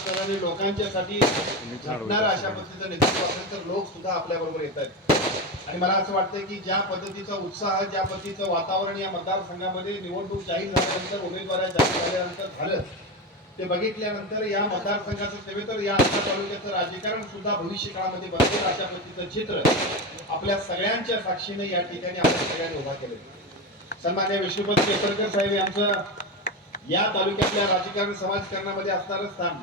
असणारा आणि लोकांच्यासाठी झटणारा अशा पद्धतीचं नेतृत्व असेल तर लोक सुद्धा आपल्या बरोबर येत आहेत. आणि मला असं वाटतं की ज्या पद्धतीचा उत्साह, ज्या पद्धतीचं वातावरण या मतदारसंघामध्ये निवडणूक जाहीर झाल्यानंतर, उमेदवार जाहीर झाल्यानंतर झालं, ते बघितल्यानंतर या मतदारसंघाचं नव्हे तर या तालुक्याचं राजकारण सुद्धा भविष्य काळामध्ये बदलेल अशा पद्धतीचं चित्र आपल्या सगळ्यांच्या साक्षीने या ठिकाणी आपण सगळ्यांनी उभा केले. सन्मान्य विष्णुपत केसरकर साहेब यांचं या तालुक्यातल्या राजकारण समाजकारणामध्ये असणारं स्थान,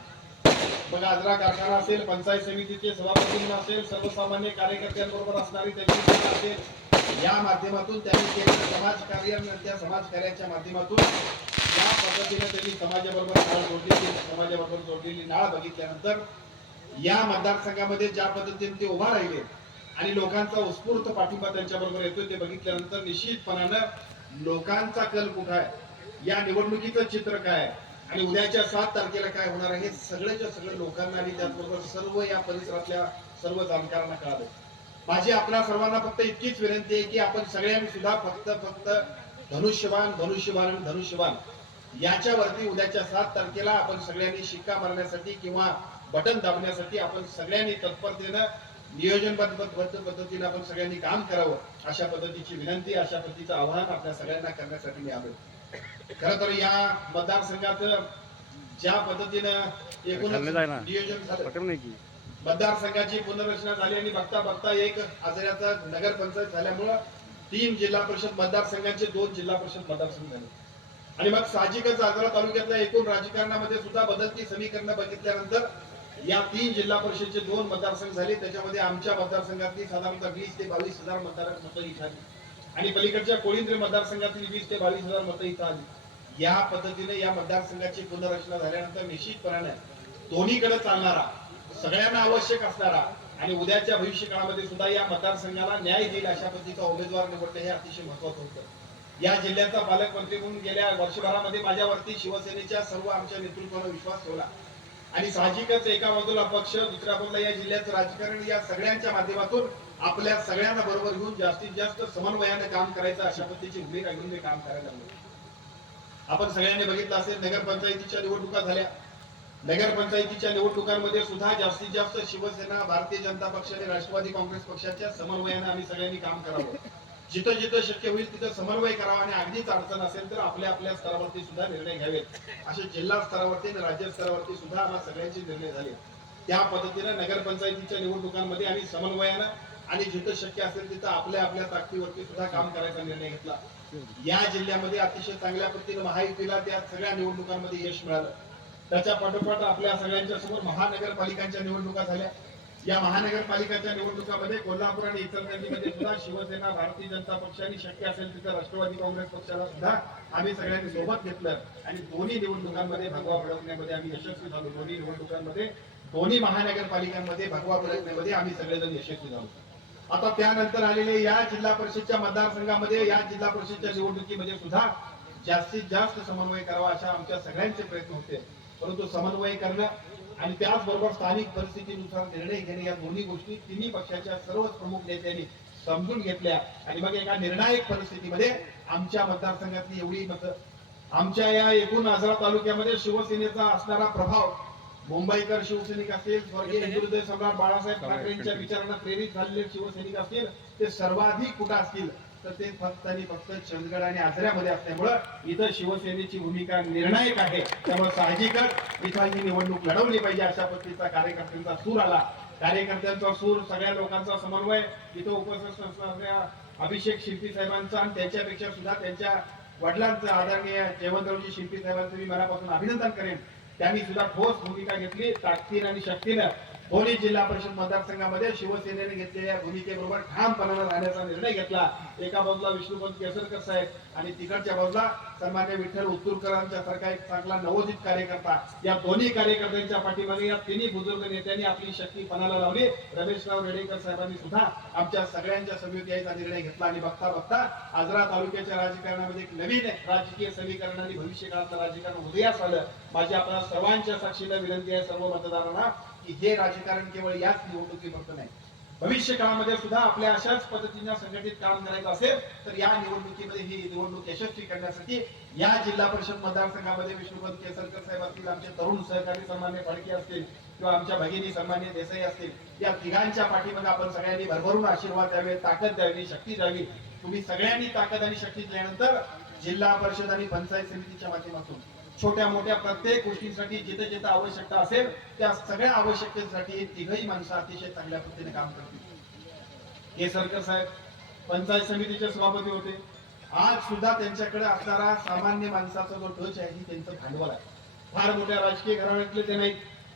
मग आजरा कारखाना असेल, पंचायत समितीचे सभापती असेल, सर्वसामान्य कार्यकर्त्यांबरोबर असणारी त्यांची सेवा असेल, या माध्यमातून त्यांनी केलेलं समाजकार्य आणि त्या समाजकार्याच्या माध्यमातून या पद्धतीने त्यांनी समाजाबरोबर नाळ जोडलेली, समाजाबरोबर जोडलेली नाळ बघितल्यानंतर या मतदारसंघामध्ये ज्या पद्धतीने ते उभा राहिले आणि लोकांचा उत्स्फूर्त पाठिंबा त्यांच्याबरोबर येतोय ते बघितल्यानंतर निश्चितपणानं लोकांचा कल कुठं आहे, या निवडणुकीचं चित्र काय आहे आणि उद्याच्या 7 तारखेला काय होणार आहे हे सगळ्याच्या सगळं लोकांना आणि त्याचबरोबर सर्व या परिसरातल्या सर्व जाणकारांना कळालं. माझी आपल्या सर्वांना फक्त इतकीच विनंती आहे की आपण सगळ्यांनी सुद्धा फक्त धनुष्यबाण धनुष्यबाण आणि धनुष्यबाण याच्यावरती उद्याच्या 7 तारखेला आपण सगळ्यांनी शिक्का मारण्यासाठी किंवा बटन दाबण्यासाठी आपण सगळ्यांनी तत्परतेनं नियोजनबद्ध पद्धतीने आपण सगळ्यांनी काम करावं अशा पद्धतीची विनंती, अशा पद्धतीचं आवाहन आपल्या सगळ्यांना करण्यासाठी मी आलो. खरं तर या मतदारसंघाचं ज्या पद्धतीनं एकूण नियोजन झालं, मतदारसंघाची पुनर्रचना झाली आणि बघता बघता एक आजऱ्याचा नगरपंचायत झाल्यामुळं 3 जिल्हा परिषद मतदारसंघाचे 2 जिल्हा परिषद मतदारसंघ झाले आणि मग साहजिकच आजरा तालुक्यातल्या एकूण राजकारणामध्ये सुद्धा बदलती समीकरणं बघितल्यानंतर या 3 जिल्हा परिषदचे 2 मतदारसंघ झाले. त्याच्यामध्ये आमच्या मतदारसंघातली साधारणतः 20 ते 22,000 मतं इथं आली आणि पलीकडच्या कोळिंद्रे मतदारसंघातील 20 ते 22,000 मतं इथं आली. या पद्धतीने या मतदारसंघाची पुनर्रचना झाल्यानंतर निश्चितपणाने दोन्हीकडे चालणारा, सगळ्यांना आवश्यक असणारा आणि उद्याच्या भविष्य काळामध्ये सुद्धा या मतदारसंघाला न्याय देईल अशा पद्धतीचा उमेदवार निवडणे हे अतिशय महत्वाचं होतं. या जिल्ह्याचा पालकमंत्री म्हणून गेल्या वर्षभरामध्ये माझ्यावरती शिवसेनेच्या सर्व आमच्या नेतृत्वाने विश्वास ठेवला आणि साहजिकच एका बाजूला पक्ष, दुसऱ्या बाजूला या जिल्ह्याचं राजकारण, या सगळ्यांच्या माध्यमातून आपल्या सगळ्यांना बरोबर घेऊन जास्तीत जास्त समन्वयाने काम करायचं अशा पद्धतीची भूमिका घेऊन मी काम करायला लागलो. आपण सगळ्यांनी बघितलं असेल, नगरपंचायतीच्या निवडणुका झाल्या. नगरपंचायतीच्या निवडणुकांमध्ये सुद्धा जास्तीत जास्त शिवसेना, भारतीय जनता पक्ष आणि राष्ट्रवादी काँग्रेस पक्षाच्या समन्वयाने आम्ही सगळ्यांनी काम करावं. जिथं जिथं शक्य होईल तिथं समन्वय करावा आणि अगदीच अडचण असेल तर आपल्या आपल्या स्तरावरती सुद्धा निर्णय घ्यावेत. असे जिल्हा स्तरावरती आणि राज्य स्तरावरती सुद्धा आम्हाला सगळ्यांचे निर्णय झाले. त्या पद्धतीनं नगरपंचायतीच्या निवडणुकांमध्ये आम्ही समन्वयानं आणि जिथं शक्य असेल तिथं आपल्या आपल्या ताकदीवरती सुद्धा काम करायचा निर्णय घेतला. या जिल्ह्यामध्ये अतिशय चांगल्या पद्धतीने महायुतीला त्या सगळ्या निवडणुकांमध्ये यश मिळालं. त्याच्या पाठोपाठ आपल्या सगळ्यांच्या समोर महानगरपालिकांच्या निवडणुका झाल्या. या महानगरपालिकांच्या निवडणुकांमध्ये कोल्हापूर आणि इचलकरंजीमध्ये सुद्धा शिवसेना, भारतीय जनता पक्ष आणि शक्य असेल तिथं राष्ट्रवादी काँग्रेस पक्षाला सुद्धा आम्ही सगळ्यांनी सोबत घेतलं आणि दोन्ही निवडणुकांमध्ये भगवा फडकण्यामध्ये आम्ही यशस्वी झालो. दोन्ही निवडणुकांमध्ये, दोन्ही महानगरपालिकांमध्ये भगवा फडकण्यामध्ये आम्ही सगळेजण यशस्वी झालो. आता त्यानंतर आलेले या जिल्हा परिषदच्या मतदारसंघामध्ये, या जिल्हा परिषदच्या निवडणुकीमध्ये सुद्धा जास्तीत जास्त समन्वय करावा अशा आमच्या सगळ्यांचे प्रयत्न होते. परंतु समन्वय करणं आणि त्याचबरोबर स्थानिक परिस्थितीनुसार निर्णय घेणे या दोन्ही गोष्टी तिन्ही पक्षाच्या सर्वच प्रमुख नेत्यांनी समजून घेतल्या आणि मग एका निर्णायक परिस्थितीमध्ये आमच्या मतदारसंघातली एवढी मतं, आमच्या या एकूण आजरा तालुक्यामध्ये शिवसेनेचा असणारा प्रभाव, मुंबईकर शिवसैनिक असतील, स्वर्गीय हिंदुहृदय सम्राट बाळासाहेब ठाकरेंच्या विचारांना प्रेरित झालेले शिवसैनिक असतील, ते सर्वाधिक कुठं असतील तर ते फक्त आणि फक्त चंदगड आणि आजऱ्यामध्ये असल्यामुळं इथं शिवसेनेची भूमिका निर्णायक आहे. त्यामुळे साहजिकच इथं ही निवडणूक लढवली पाहिजे अशा पद्धतीचा कार्यकर्त्यांचा सूर आला. कार्यकर्त्यांचा सूर, सगळ्या लोकांचा समन्वय, इथं उपस्थित असणाऱ्या अभिषेक शिल्पी साहेबांचा आणि त्याच्यापेक्षा सुद्धा त्यांच्या वडिलांचं आदरणीय जयवंतरावजी शिल्पी साहेबांचं मी मनापासून अभिनंदन करेन. त्यांनी सुद्धा ठोस भूमिका घेतली. ताकदीनं आणि शक्तीनं दोन्ही जिल्हा परिषद मतदारसंघामध्ये शिवसेनेने घेतलेल्या भूमिकेबरोबर ठामपणाने राहण्याचा निर्णय घेतला. एका बाजूला विष्णुपंत केसरकर साहेब आणि तिकडच्या बाजूला सन्मान्य विठ्ठल उत्तुरकरांच्या सारखा एक चांगला नवोदित कार्यकर्ता, या दोन्ही कार्यकर्त्यांच्या पाठीमागे या तिन्ही बुजुर्ग नेत्यांनी आपली शक्ती पणाला लावली. रमेशराव रेडेकर साहेबांनी सुद्धा आमच्या सगळ्यांच्या समवेत यायचा निर्णय घेतला आणि बघता बघता आजरा तालुक्याच्या राजकारणामध्ये एक नवीन राजकीय समीकरण आणि भविष्य काळातलं राजकारण उदयास आलं. माझी आपल्या सर्वांच्या साक्षीला विनंती आहे, सर्व मतदारांना, की हे राजकारण केवळ याच निवडणुकीपुरतं नाही, भविष्य काळामध्ये सुद्धा आपल्या अशाच पद्धतीने संघटित काम करायचं असेल तर या निवडणुकीमध्ये ही निवडणूक यशस्वी करण्यासाठी या जिल्हा परिषद मतदारसंघामध्ये विष्णुपंत केसरकर साहेब असतील, आमचे तरुण सहकारी सन्मान्य फडके असतील किंवा आमच्या भगिनी सन्मान्य देसाई असतील, या तिघांच्या पाठीमागे आपण सगळ्यांनी भरभरून आशीर्वाद द्यावे, ताकद द्यावी, शक्ती द्यावी. तुम्ही सगळ्यांनी ताकद आणि शक्ती दिल्यानंतर जिल्हा परिषद आणि पंचायत समितीच्या माध्यमातून छोट्या मोठ्या प्रत्येक गोष्टींसाठी जिथे जिथे आवश्यकता असेल त्या सगळ्या आवश्यकतेसाठी तिघही माणसं अतिशय चांगल्या पद्धतीने काम करतील. केसरकर साहेब पंचायत समितीचे सभापती होते. आज सुद्धा त्यांच्याकडे असणारा सामान्य माणसाचा जो टच आहे ही त्यांचं भांडवल आहे. फार मोठ्या राजकीय घराण्यातले ते नाही,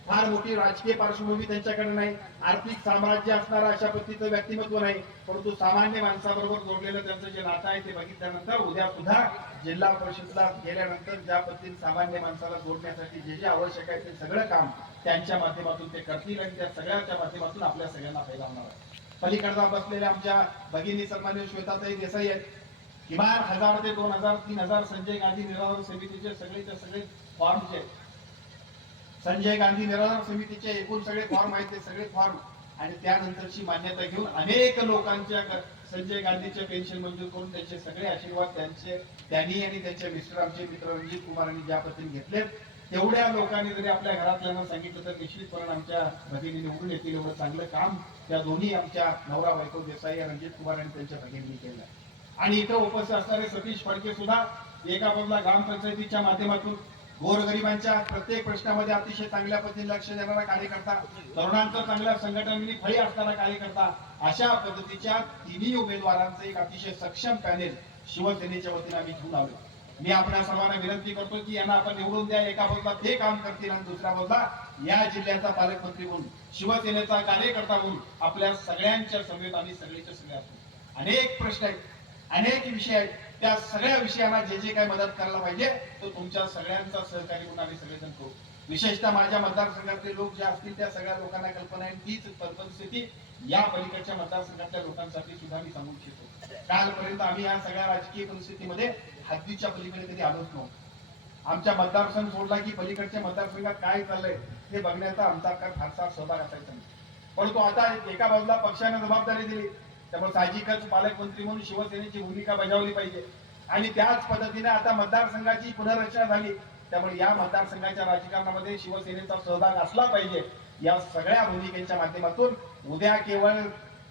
फार मोठी राजकीय पार्श्वभूमी त्यांच्याकडे नाही, आर्थिक साम्राज्य असणारा अशा पद्धतीचं व्यक्तिमत्व नाही, परंतु सामान्य माणसाबरोबर जोडलेलं त्यांचं जे नातं आहे ते बघितल्यानंतर उद्या सुद्धा जिल्हा परिषदला गेल्यानंतर ज्या पद्धतीने सामान्य माणसाला जोडण्यासाठी जे जे आवश्यक आहे ते सगळं काम त्यांच्या माध्यमातून ते करतील आणि त्या सगळ्याच्या माध्यमातून आपल्या सगळ्यांना फायदा होणार आहे. पलीकडचा बसलेल्या आमच्या भगिनी सन्मान्य श्वेताताई देसाई आहेत. किमान 1000 ते 2000 3000 संजय गांधी निराधार समितीचे सगळे फॉर्मचे संजय गांधी निराधार समितीचे एकूण सगळे फॉर्म आहेत ते सगळे फॉर्म आणि त्यानंतरची मान्यता घेऊन अनेक लोकांच्या संजय गांधीचे पेन्शन मंजूर करून त्यांचे सगळे आशीर्वाद त्यांनी आणि त्यांच्या मिस्टर आमचे मित्र रणजित कुमार यांनी ज्या पद्धतीने घेतले तेवढ्या लोकांनी जरी आपल्या घरातल्यांना सांगितलं तर निश्चितपणे आमच्या भगिनी निवडून येतील. एवढं चांगलं काम त्या दोन्ही आमच्या नवरा बायको देसाई रणजित कुमार आणि त्यांच्या भगिनींनी केलं. आणि इथं उपस्थित असणारे सतीश फडके सुद्धा एका बाजूला ग्रामपंचायतीच्या माध्यमातून गोरगरिबांच्या प्रत्येक प्रश्नामध्ये अतिशय चांगल्या पद्धतीने लक्ष देणारा कार्यकर्ता, तरुणांचा चांगल्या संघटनेने फळी असणारा कार्यकर्ता, अशा पद्धतीच्या तिन्ही उमेदवारांचं एक अतिशय सक्षम पॅनेल शिवसेनेच्या वतीने आम्ही घेऊन आलो. मी आपल्या सर्वांना विनंती करतो की यांना आपण निवडून द्या. एका बाजूला ते काम करतील आणि दुसऱ्या बाजूला या जिल्ह्याचा पालकमंत्री म्हणून शिवसेनेचा कार्यकर्ता म्हणून आपल्या सगळ्यांच्या समेत आम्ही सगळेच्या सगळे असतो. अनेक प्रश्न आहेत, अनेक विषय आहेत, त्या सगळ्या विषयांना जे जे काही मदत करायला पाहिजे तो तुमच्या सगळ्यांचा सहकारी म्हणून आम्ही सगळेजण करू. विशेषतः माझ्या मतदारसंघातले लोक जे असतील त्या सगळ्या लोकांना कल्पना आहे. तीच परिस्थिती या पलीकडच्या मतदारसंघातल्या लोकांसाठी सुद्धा मी सांगू इच्छितो. कालपर्यंत आम्ही या सगळ्या राजकीय परिस्थितीमध्ये हद्दीच्या पलीकडे कधी आलोच नव्हतो. आमच्या मतदारसंघ सोडला की पलीकडच्या मतदारसंघात काय चाललंय हे बघण्याचा आमचा काय फारसा सहभाग असायचा नाही. परंतु आता एका बाजूला पक्षाने जबाबदारी दिली त्यामुळे साहजिकच पालकमंत्री म्हणून शिवसेनेची भूमिका बजावली पाहिजे आणि त्याच पद्धतीने आता मतदारसंघाची पुनर्रचना झाली त्यामुळे या मतदारसंघाच्या राजकारणामध्ये शिवसेनेचा सहभाग असला पाहिजे. या सगळ्या भूमिकेच्या माध्यमातून उद्या केवळ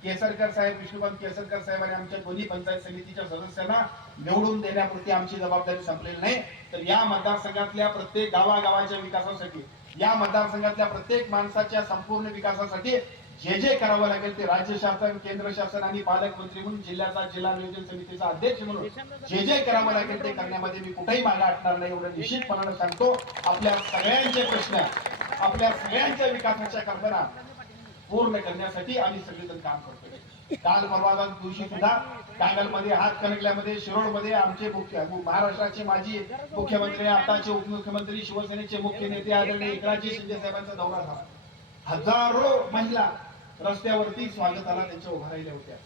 केसरकर साहेब विष्णुपंत केसरकर साहेब आणि आमच्या दोन्ही पंचायत समितीच्या सदस्यांना निवडून देण्यापुरती आमची जबाबदारी संपलेली नाही, तर या मतदारसंघातल्या प्रत्येक गावागावाच्या विकासासाठी, या मतदारसंघातल्या प्रत्येक माणसाच्या संपूर्ण विकासासाठी जे जे करावं लागेल ते राज्य शासन, केंद्र शासन आणि पालकमंत्री म्हणून जिल्ह्याचा जिल्हा नियोजन समितीचा अध्यक्ष म्हणून जे जे करावं लागेल ते करण्यामध्ये मी कुठेही मागे हटणार नाही एवढं निश्चितपणाने सांगतो. आपल्या सगळ्यांचे प्रश्न, आपल्या सगळ्यांच्या विकासाच्या कल्पना पूर्ण करण्यासाठी आम्ही सगळेजण काम करतोय. काल परवा दिवशी सुद्धा कागलमध्ये, हातकणंगल्यामध्ये, शिरोडमध्ये आमचे महाराष्ट्राचे माजी मुख्यमंत्री, आताचे उपमुख्यमंत्री, शिवसेनेचे मुख्य नेते आदरणीय एकनाथजी शिंदे साहेबांचा दौरा झाला. हजारो महिला रस्त्यावरती स्वागताला त्यांच्या उभा राहिल्या होत्या.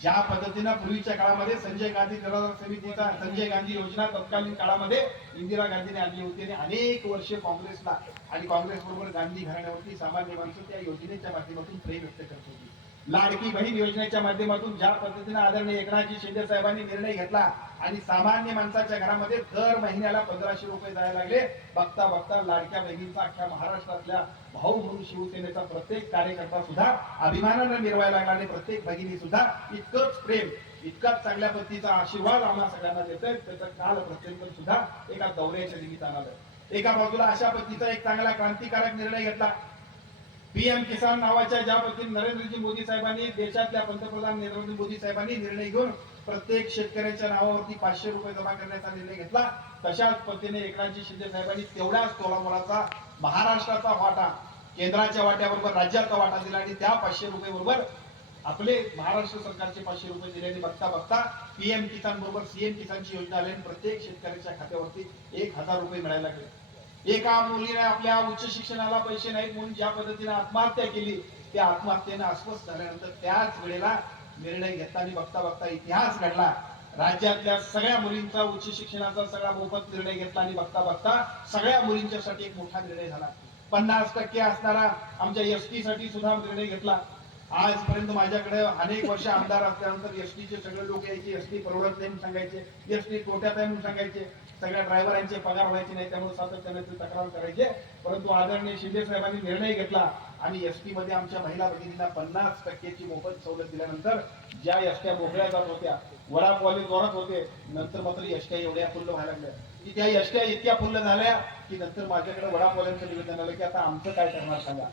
ज्या पद्धतीनं पूर्वीच्या काळामध्ये संजय गांधी निराधार समितीचा संजय गांधी योजना तत्कालीन काळामध्ये इंदिरा गांधीने आणली होती आणि अनेक वर्षे काँग्रेसला आणि काँग्रेस बरोबर गांधी घराण्यावरती सामान्य माणसं त्या योजनेच्या माध्यमातून प्रेम व्यक्त करत होती. लाडकी बहीण योजनेच्या माध्यमातून ज्या पद्धतीने आदरणीय एकनाथजी शिंदे साहेबांनी निर्णय घेतला आणि सामान्य माणसाच्या घरामध्ये दर महिन्याला 1500 रुपये जायला लागले. बघता बघता लाडक्या बहिणींचा अख्ख्या महाराष्ट्रातल्या भाऊ म्हणून शिवसेनेचा प्रत्येक कार्यकर्ता सुद्धा अभिमानाने मिरवायला लागला आणि प्रत्येक भगिनी सुद्धा इतकंच प्रेम, इतकाच चांगल्या पद्धतीचा आशीर्वाद आम्हाला सगळ्यांना देतोय. त्याचा काल प्रत्येक सुद्धा एका दौऱ्याच्या निमित्तानं आलं. एका बाजूला अशा पद्धतीचा एक चांगला क्रांतिकारक निर्णय घेतला. पीएम किसान नावाच्या ज्या पद्धतीने नरेंद्रजी मोदी साहेबांनी, देशातल्या पंतप्रधान नरेंद्र मोदी साहेबांनी निर्णय घेऊन प्रत्येक शेतकऱ्याच्या नावावरती 500 रुपये जमा करण्याचा निर्णय घेतला, तशाच पद्धतीने एकनाथजी शिंदे साहेबांनी तेवढ्याच तोलामोलाचा महाराष्ट्राचा वाटा, केंद्राच्या वाट्याबरोबर राज्याचा वाटा दिला आणि त्या 500 रुपये बरोबर आपले महाराष्ट्र सरकारचे 500 रुपये दिल्याने बघता बघता पीएम किसान बरोबर सीएम किसानची योजना आली आणि प्रत्येक शेतकऱ्याच्या खात्यावरती 1000 रुपये मिळायला लागले. एका मुलीने आपल्या उच्च शिक्षणाला पैसे नाहीत म्हणून ज्या पद्धतीने आत्महत्या केली, त्या आत्महत्येने अस्वस्थ झाल्यानंतर त्याच वेळेला निर्णय घेतला आणि बघता बघता इतिहास घडला. राज्यातल्या सगळ्या मुलींचा उच्च शिक्षणाचा सगळा मोफत निर्णय घेतला आणि बघता बघता सगळ्या मुलींच्यासाठी एक मोठा निर्णय झाला. 50% असणारा आमच्या एसटी साठी सुद्धा निर्णय घेतला. आजपर्यंत माझ्याकडे अनेक वर्ष आमदार असल्यानंतर एसटीचे सगळे लोक यायचे, एसटी परवडत नाही म्हणून सांगायचे, एसटी तोट्यात आहे म्हणून सांगायचे, सगळ्या ड्रायव्हरांचे पगार व्हायचे नाही त्यामुळे सातत्याने ते तक्रार करायचे. परंतु आदरणीय शिंदे साहेबांनी निर्णय घेतला आणि एसटी मध्ये आमच्या महिला भगिनींना 50% मोफत सवलत दिल्यानंतर ज्या एसट्या मोकळ्या जात होत्या, वडापवाले जोरात होते, नंतर मात्र एसट्या एवढ्या फुल्ल व्हायला लागल्या की त्या एसट्या इतक्या फुल्ल झाल्या की नंतर माझ्याकडे वडापवाल्यांचं निवेदन आलं की आता आमचं काय करणार सांगा.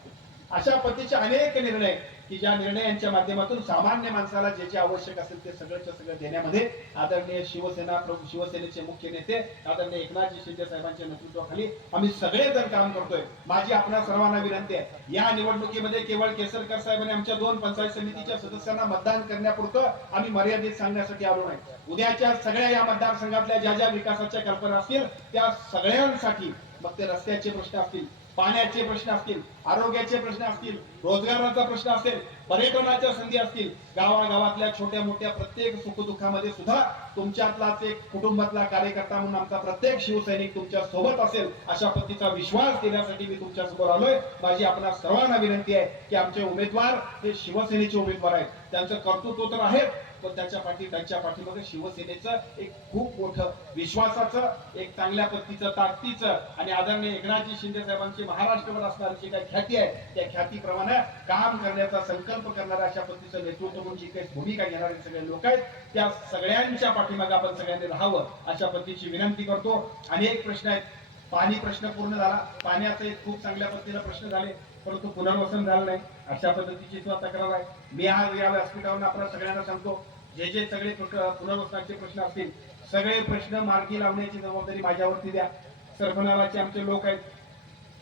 अशा पद्धतीचे अनेक निर्णय की ज्या निर्णयांच्या माध्यमातून सामान्य माणसाला जे जे आवश्यक असेल ते सगळंच्या सगळं देण्यामध्ये आदरणीय शिवसेनेचे मुख्य नेते आदरणीय एकनाथजी शिंदे साहेबांच्या नेतृत्वाखाली आम्ही सगळेजण काम करतोय. माझी आपल्या सर्वांना विनंती आहे, या निवडणुकीमध्ये केवळ केसरकर साहेबांनी आमच्या 2 पंचायत समितीच्या सदस्यांना मतदान करण्यापुरतं आम्ही मर्यादित सांगण्यासाठी आलो नाही. उद्याच्या सगळ्या या मतदारसंघातल्या ज्या ज्या विकासाच्या कल्पना असतील त्या सगळ्यांसाठी, मग ते रस्त्याचे प्रश्न असतील, पाण्याचे प्रश्न असतील, आरोग्याचे प्रश्न असतील, रोजगाराचा प्रश्न असेल, पर्यटनाच्या संधी असतील, गावागावातल्या छोट्या मोठ्या प्रत्येक सुखदुःखामध्ये सुद्धा तुमच्यातलाच एक कुटुंबातला कार्यकर्ता म्हणून आमचा प्रत्येक शिवसैनिक तुमच्या सोबत असेल अशा पद्धतीचा विश्वास देण्यासाठी मी तुमच्या समोर आलोय. माझी आपल्या सर्वांना विनंती आहे की आमचे उमेदवार हे शिवसेनेचे उमेदवार आहेत, त्यांचं कर्तृत्व तर आहे पण त्यांच्या पाठीमागे शिवसेनेचं एक खूप मोठं विश्वासाचं, एक चांगल्या पद्धतीचं, ताकदीचं आणि आदरणीय एकनाथजी शिंदे साहेबांची महाराष्ट्रभर असणारी जी काही ख्याती आहे त्या ख्यातीप्रमाणे काम करण्याचा संकल्प करणाऱ्या अशा पद्धतीचं नेतृत्व म्हणून जी काही भूमिका घेणारे सगळे लोक आहेत त्या सगळ्यांच्या पाठीमागे आपण सगळ्यांनी राहावं अशा पद्धतीची विनंती करतो. अनेक प्रश्न आहेत, पाणी प्रश्न पूर्ण झाला, पाण्याचे खूप चांगल्या पद्धतीने प्रश्न झाले परंतु पुनर्वसन झालं नाही अशा पद्धतीची सुद्धा तक्रार आहे. मी आज या व्यासपीठावरून आपल्या सगळ्यांना सांगतो, जे जे सगळे पुनर्वसनाचे प्रश्न असतील सगळे प्रश्न मार्गी लावण्याची जबाबदारी माझ्यावरती द्या. सरपणाचे आमचे लोक आहेत,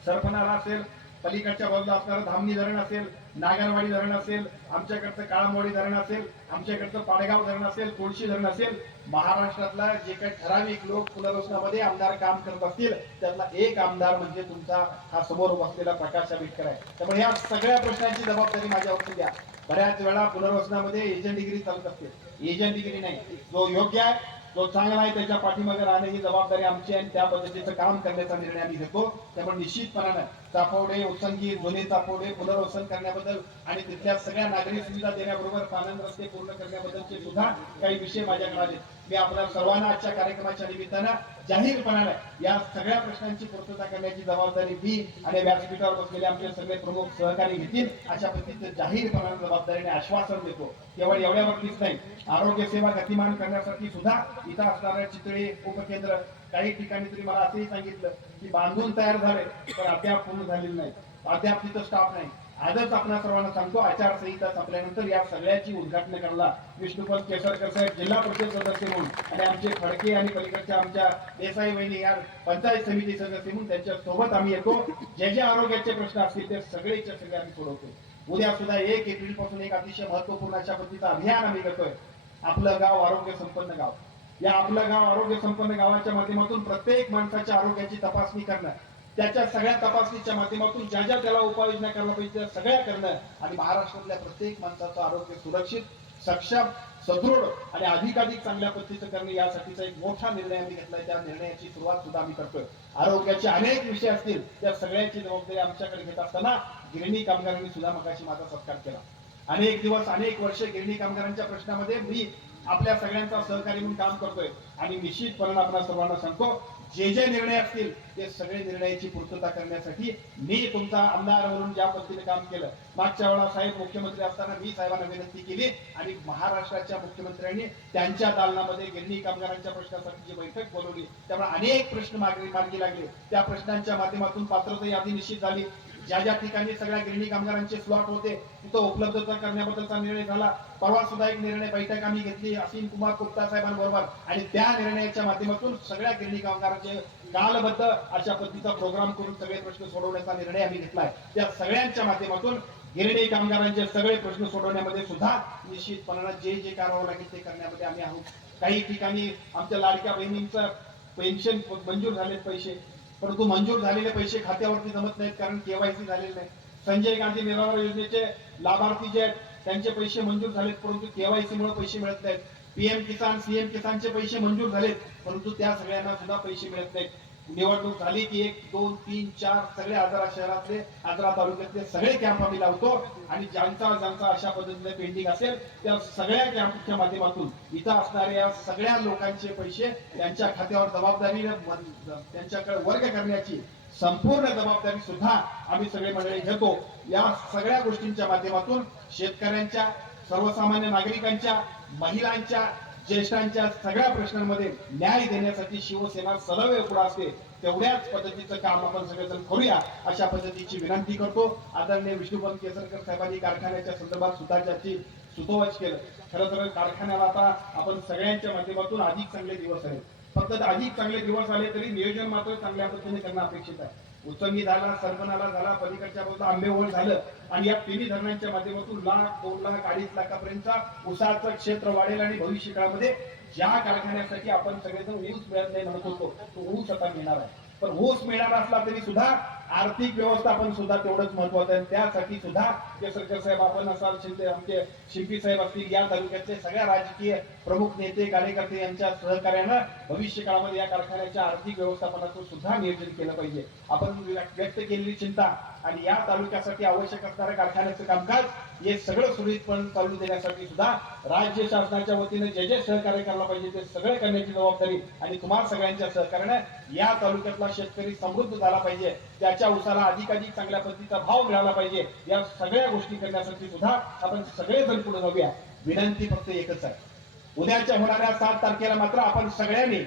सरपणाला असेल, पलीकडच्या बाजूला असणारं धामणी धरण असेल, नागरवाडी धरण असेल, आमच्याकडचं काळमवाडी धरण असेल, आमच्याकडचं पाडगाव धरण असेल, कोळशी धरण असेल, महाराष्ट्रातला जे काही ठराविक लोक पुनर्वसनामध्ये आमदार काम करत असतील त्यातला एक आमदार म्हणजे तुमचा हा समोर बसलेला प्रकाश आंबेडकर आहे. त्यामुळे या सगळ्या प्रश्नांची जबाबदारी माझ्यावरती द्या. बऱ्याच वेळा पुनर्वसनामध्ये एजंटगिरी चालत असते, एजंटगिरी नाही, जो योग्य आहे जो चांगला आहे त्याच्या पाठीमागे राहणे ही जबाबदारी आमची आहे. त्या पद्धतीचं काम करण्याचा निर्णय आम्ही घेतो. त्यामुळे निश्चितपणानं चापोडे, उचंगी, जुने चापोडे पुनर्वसन करण्याबद्दल आणि तिथल्या सगळ्या नागरी सुविधा देण्याबरोबर पानंद रस्ते पूर्ण करण्याबद्दलचे सुद्धा काही विषय माझ्याकडे आले. मी आपल्या सर्वांना आजच्या कार्यक्रमाच्या निमित्तानं जाहीरपणाने या सगळ्या प्रश्नांची पूर्तता करण्याची जबाबदारी मी आणि व्यासपीठावर बसलेले आमचे सगळे प्रमुख सहकारी घेतील अशा पद्धतीचे जाहीरपणाने जबाबदारीने आश्वासन देतो. केवळ एवढ्यावरतीच नाही, आरोग्य सेवा गतिमान करण्यासाठी सुद्धा इथं असणाऱ्या चितळे उपकेंद्र काही ठिकाणी तरी मला असंही सांगितलं की बांधून तयार झाले पण अद्याप पूर्ण झालेले नाही, अद्याप तिथं स्टाफ नाही. आजच आपल्या सर्वांना सांगतो, आचारसंहिता संपल्यानंतर या सगळ्याची उद्घाटन करायला विष्णुपद केसरकर साहेब जिल्हा परिषद सदस्य म्हणून आणि आमचे फडके आणि पलीकडच्या आमच्या देसाई वहिनी या पंचायत समिती सदस्य म्हणून त्यांच्या सोबत आम्ही येतो. जे जे आरोग्याचे प्रश्न असतील ते सगळेच्या सगळे आम्ही सोडवतो. उद्या सुद्धा 1 एप्रिल पासून एक अतिशय महत्वपूर्ण अशा पद्धतीचं अभियान आम्ही करतोय, आपलं गाव आरोग्य संपन्न गाव. या आपलं गाव आरोग्य संपन्न गावाच्या माध्यमातून प्रत्येक माणसाच्या आरोग्याची तपासणी करणं, त्याच्या सगळ्या तपासणीच्या माध्यमातून ज्या ज्या त्याला उपाययोजना करायला पाहिजे त्या सगळ्या करणं आणि महाराष्ट्रातल्या प्रत्येक माणसाचं आरोग्य सुरक्षित, सक्षम, सदृढ आणि अधिकाधिक चांगल्या पद्धतीचं करणे यासाठीचा एक मोठा निर्णय आम्ही घेतलाय. त्या निर्णयाची सुरुवात सुद्धा आम्ही करतोय. आरोग्याचे अनेक विषय असतील त्या सगळ्याची जबाबदारी आमच्याकडे घेत असताना गिरणी कामगारांनी सुद्धा मगाशी माझा सत्कार केला. अनेक दिवस अनेक वर्ष गिरणी कामगारांच्या प्रश्नामध्ये मी आपल्या सगळ्यांचा सहकारी म्हणून काम करतोय आणि निश्चितपणे आपल्या सर्वांना सांगतो, जे जे निर्णय असतील ते सगळे निर्णयाची पूर्तता करण्यासाठी मी तुमचा आमदार म्हणून ज्या पद्धतीने काम केलं. मागच्या वेळा साहेब मुख्यमंत्री असताना मी साहेबांना विनंती केली आणि महाराष्ट्राच्या मुख्यमंत्र्यांनी त्यांच्या दालनामध्ये गिरणी कामगारांच्या प्रश्नासाठी जी बैठक बोलवली. त्यामुळे अनेक प्रश्न मार्गी लागले. त्या प्रश्नांच्या माध्यमातून पात्रता यादी निश्चित झाली. ज्या ज्या ठिकाणी सगळ्या गिरणी कामगारांचे स्लॉट होते तिथं उपलब्धता करण्याबद्दलचा निर्णय झाला. परवा सुद्धा एक निर्णय बैठक आम्ही घेतली असीम कुमार गुप्ता साहेबांबरोबर आणि त्या निर्णयाच्या माध्यमातून सगळ्या गिरणी कामगारांचे कालबद्ध अशा पद्धतीचा प्रोग्राम करून सगळे प्रश्न सोडवण्याचा निर्णय आम्ही घेतलाय. त्या सगळ्यांच्या माध्यमातून गिरणी कामगारांचे सगळे प्रश्न सोडवण्यामध्ये सुद्धा निश्चितपणाने जे जे करावं लागेल ते करण्यामध्ये आम्ही आहोत. काही ठिकाणी आमच्या लाडक्या बहिणींचं पेन्शन मंजूर झाले पैसे, परंतु मंजूर झालेले पैसे खात्यावरती जमत नाहीत कारण केवायसी झालेले नाही. संजय गांधी निराधार योजनेचे लाभार्थी जे आहेत त्यांचे पैसे मंजूर झालेत परंतु केवायसी मुळे पैसे मिळत नाहीत. PM किसान, CM किसानचे पैसे मंजूर झालेत परंतु त्या सगळ्यांना सुद्धा पैसे मिळत नाहीत. निवडणूक झाली की 1 2 3 4 सगळे आजरा शहरातले आजरा तालुक्यातले सगळे कॅम्प आम्ही लावतो आणि ज्यांचा अशा पद्धतीने पेंडिंग असेल त्या सगळ्या कॅम्पच्या माध्यमातून इथं असणाऱ्या सगळ्या लोकांचे पैसे त्यांच्या खात्यावर जबाबदारीने त्यांच्याकडे वर्ग करण्याची संपूर्ण जबाबदारी सुद्धा आम्ही सगळे मंडळी घेतो. या सगळ्या गोष्टींच्या माध्यमातून शेतकऱ्यांच्या, सर्वसामान्य नागरिकांच्या, महिलांच्या, ज्येष्ठांच्या सगळ्या प्रश्नांमध्ये न्याय देण्यासाठी शिवसेना सदैव पुढे असते. तेवढ्याच पद्धतीचं काम आपण सगळेजण करूया अशा पद्धतीची विनंती करतो. आदरणीय विष्णुपंत केसरकर साहेबांनी कारखान्याच्या संदर्भात सुद्धा ज्याची सुतोवाच केलं. खरं तर कारखान्याला आता आपण सगळ्यांच्या माध्यमातून अधिक चांगले दिवस आहेत. फक्त अधिक चांगले दिवस आले तरी नियोजन मात्र चांगल्या पद्धतीने करणं अपेक्षित आहे. उचंगी झाला, सरपणाला झाला, पलीकडच्या बाजूला आंबेवळ झालं आणि या तिन्ही धरणांच्या माध्यमातून 1 लाख 2 लाख 2.5 लाखापर्यंतचा ऊसाचं क्षेत्र वाढेल आणि भविष्य काळामध्ये ज्या कारखान्यासाठी आपण सगळेजण ऊस मिळत नाही म्हणत होतो तो ऊस आता मिळणार आहे. पण ऊस मिळणार असला तरी सुद्धा आर्थिक व्यवस्थापन सुद्धा तेवढंच महत्वाचं आहे. त्यासाठी सुद्धा केसरकर साहेब आपण असाल, शिंदे आमचे शिंपी साहेब असतील, या तालुक्यातले सगळ्या राजकीय प्रमुख नेते कार्यकर्ते यांच्या सहकार्यानं भविष्य काळामध्ये या कारखान्याच्या आर्थिक व्यवस्थापनाचं सुद्धा नियोजन केलं पाहिजे. आपण व्यक्त केलेली चिंता आणि या तालुक्यासाठी आवश्यक असणाऱ्या कारखान्याचं कामकाज हे सगळं सुरळीतपणे चालू देण्यासाठी सुद्धा राज्य शासनाच्या वतीने जे जे सहकार्य करायला पाहिजे ते सगळे करण्याची जबाबदारी आणि तुम्हाला सगळ्यांच्या सहकार्याने या तालुक्यातला शेतकरी समृद्ध झाला पाहिजे, त्याच्या ऊसाला अधिकाधिक चांगल्या पद्धतीचा भाव मिळाला पाहिजे, या सगळ्या गोष्टी करण्यासाठी सुद्धा आपण सगळेजण पुढे जाऊया. विनंती फक्त एकच आहे, उद्याच्या होणाऱ्या 7 तारखेला मात्र आपण सगळ्यांनी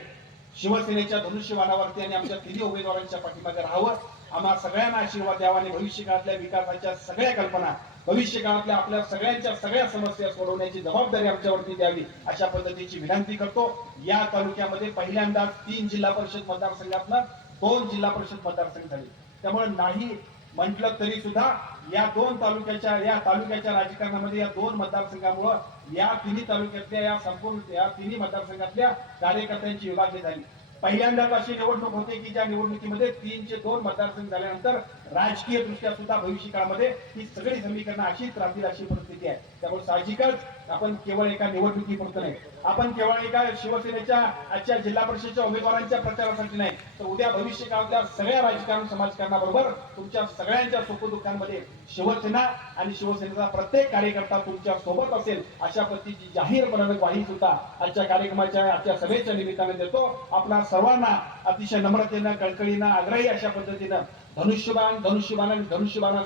शिवसेनेच्या धनुष्यबाणावरती आणि आमच्या तिन्ही उमेदवारांच्या पाठीमागे राहावं. आम्हा सगळ्यांना आशीर्वाद द्यावा आणि भविष्य काळातल्या विकासाच्या सगळ्या कल्पना, भविष्य काळातल्या आपल्या सगळ्यांच्या सगळ्या समस्या सोडवण्याची जबाबदारी आमच्यावरती द्यावी अशा पद्धतीची विनंती करतो. या तालुक्यामध्ये पहिल्यांदाच 3 जिल्हा परिषद मतदारसंघातनं 2 जिल्हा परिषद मतदारसंघ झाले. त्यामुळे नाही म्हटलं तरी सुद्धा या तालुक्याच्या राजकारणामध्ये या 2 मतदारसंघामुळे या तिन्ही तालुक्यातल्या या संपूर्ण या तिन्ही मतदारसंघातल्या कार्यकर्त्यांची विभागणी झाली. पहिल्यांदाच अशी निवडणूक होते की ज्या निवडणुकीमध्ये 3चे 2 मतदारसंघ झाल्यानंतर राजकीय दृष्ट्या सुद्धा भविष्य काळामध्ये ही सगळी समीकरणं अशीच राहतील अशी परिस्थिती आहे. त्यामुळे साहजिकच आपण केवळ एका निवडणुकीपुरतं नाही, आपण केवळ एका शिवसेनेच्या आजच्या जिल्हा परिषदेच्या उमेदवारांच्या प्रचारासाठी नाही, तर उद्या भविष्य काळातल्या सगळ्या राजकारण समाजकारणाबरोबर तुमच्या सगळ्यांच्या सुखदुःखांमध्ये शिवसेना आणि शिवसेनेचा प्रत्येक कार्यकर्ता तुमच्या सोबत असेल अशा पद्धतीची जाहीरपणाने ग्वाही सुद्धा आजच्या कार्यक्रमाच्या आजच्या सभेच्या निमित्ताने देतो. आपला सर्वांना अतिशय नम्रतेनं, कळकळीनं, आग्रही अशा पद्धतीनं धनुष्यबाण आणि धनुष्यबाणा